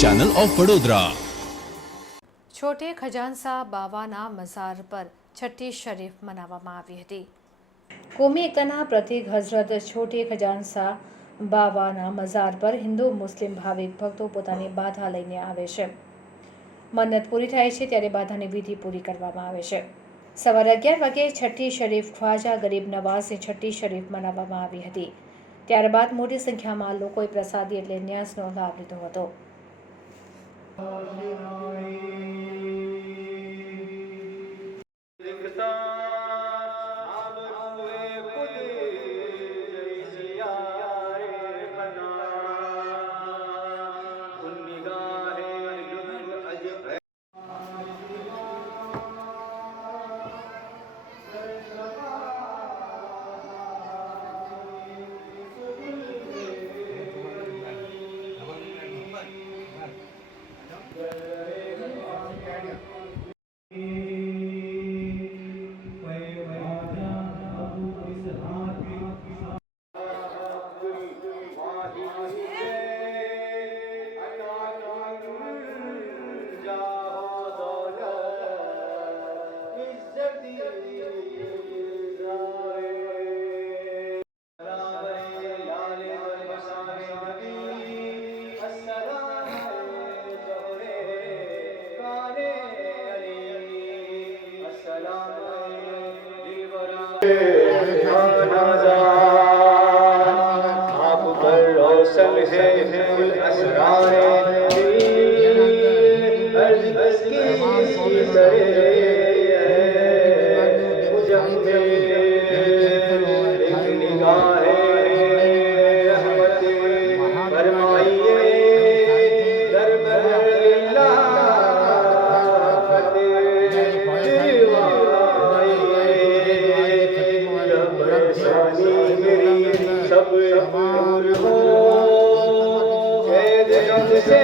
Channel of Vadodara. છોટે ખજાનસા બાવાના મઝાર પર છઠ્ઠી શરીફ મનાવવામાં આવી હતી। કોમી એકતાના પ્રતીક હઝરત છોટે ખજાનસા બાવાના મઝાર પર હિન્દુ મુસ્લિમ ભાવિક ભક્તો પોતાની બાધા લઈને આવે છે। મન્નત પૂરી થાય છે ત્યારે બાધાની વિધિ પૂરી કરવામાં આવે છે। સવારે 11 વાગે છઠ્ઠી શરીફ ખ્વાજા ગરીબ નવાઝની છઠ્ઠી શરીફ મનાવવામાં આવી હતી। ત્યારબાદ મોટી સંખ્યામાં લોકોએ પ્રસાદી એટલે ન્યાસનો લાભ લીધો હતો। आप पर रोशन है फुल असराए अर्ज की करे जब एक निगाह रहमत फरमाइए दरबार सब दूर हो कैद से